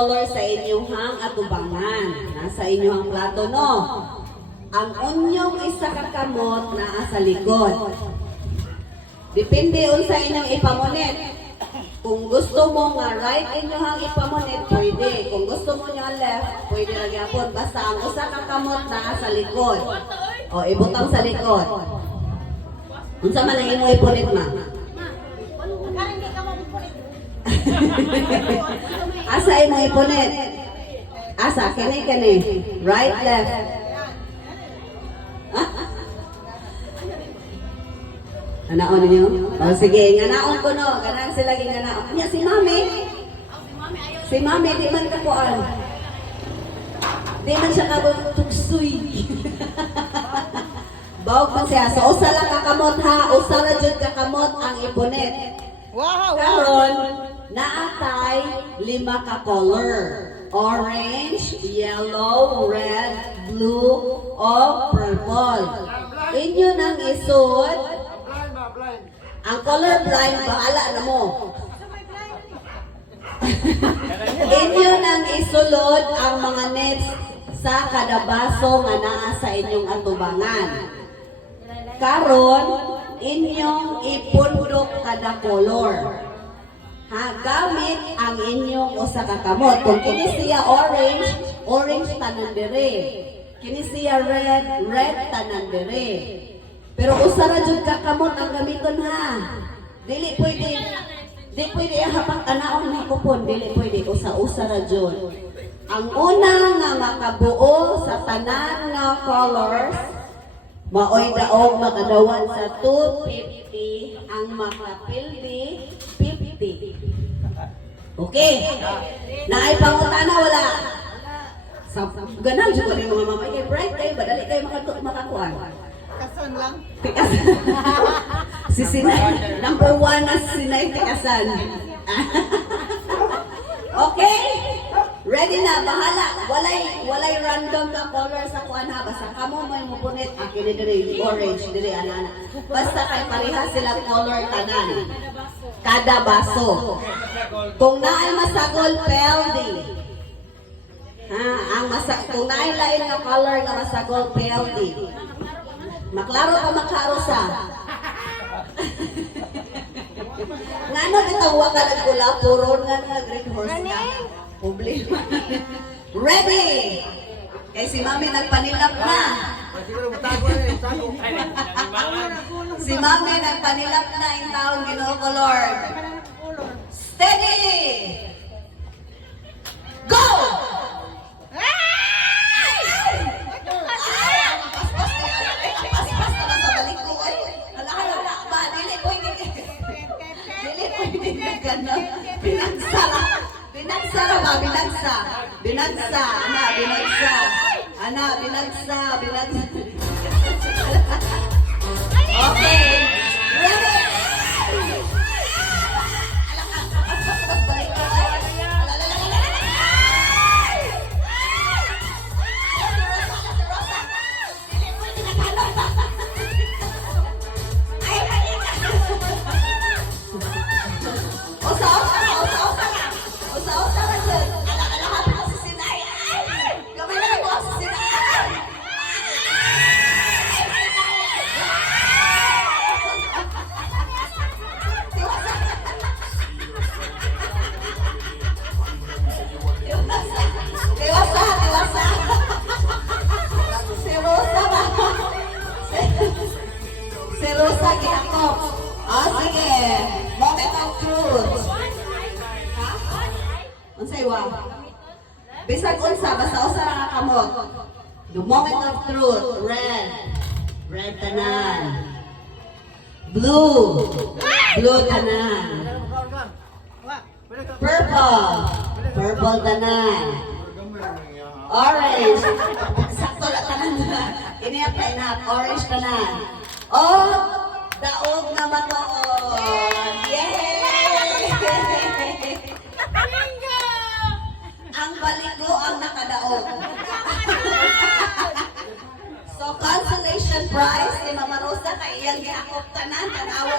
color sa inyong atubangan. Nasa inyong plato, no? Ang unyong isa kakamot na sa likod. Depende sa inyong ipamunit. Kung gusto mo nga right inyong ipamunit, pwede. Kung gusto mo nga left, pwede lang yapon. Basta ang usa kakamot na sa likod. O, ibutang sa likod. Unsa man ang imo ipunit, ma? Asa imo ipunit? Asa? Kani. Right, left. Anaon niyo? O sige, nganaon ko no. Ganang sila ginganaon. Nya si Mami. Si Mami di man kakuan. Di man siya kabutugsoy. Bawag man siya. So usa lang kakamot ha. Usa ra jud kakamot ang ipunit. Wow! Karon naatay 5 ka color. Orange, yellow, red, blue, o purple. Inyo nang isud. Ang color blind, bahala na mo. Inyo nang isulod ang mga nets sa kada baso nga naa sa inyong atubangan. Karon, inyong ipundok kada color. Gamit ang inyong usa ka kamot. Kung kini siya orange, orange tanan dire. Kini siya red, red tanan dire. Pero usa ra jud ka kamot ang gamiton ha. Dili pwede hapang kanaon na kupon, dili pwede usa-usa ra jud. Ang una nga makabuo sa tanan nga colors, maoy daog makadawan sa 250, ang makapildi 50. Okay. Naay pangutana wala. Sa ganang jud ko ning mga mamay kay bright kay badali kay makakuan. Kasan lang. Tikasan. Si Sinay, number 1 na si Sinay Tikasan. Okay? Ready na, bahala. Walay random na color sa kuan ha. Basta kamo may mupunit. Akin diri orange, diri ana. Basta kay pareha sila color tanan. Kada baso. Kung naay masagol, peldi. Kung naay lain nga color nga masagol, peldi. Maklaro o makarusa? Ngano gitawa ka nagkula, puron nga nag-red horse ka. Problema. Ready! Eh si Mami nagpanilap na. Si Mami nagpanilap na yung taong Ginoo ko, Lord. Steady! Go! Binagsa. Anak, binagsa. Okay. Ready? Lagi ako. Sige. Moment of truth. Ha? Unsay wa? Bisag unsa, basta usa ra ka kamot. The moment of truth. Red. Red tanan. Blue. Blue tanan. Purple. Purple tanan. Orange. Sakto la tanan. Ini-apply na. Orange tanan. Oh, daog na matuon. Yay! Ang baligo ang nakadaog. So, consolation prize ni Mama Rosa kay iyang giakop tanan, tanawa.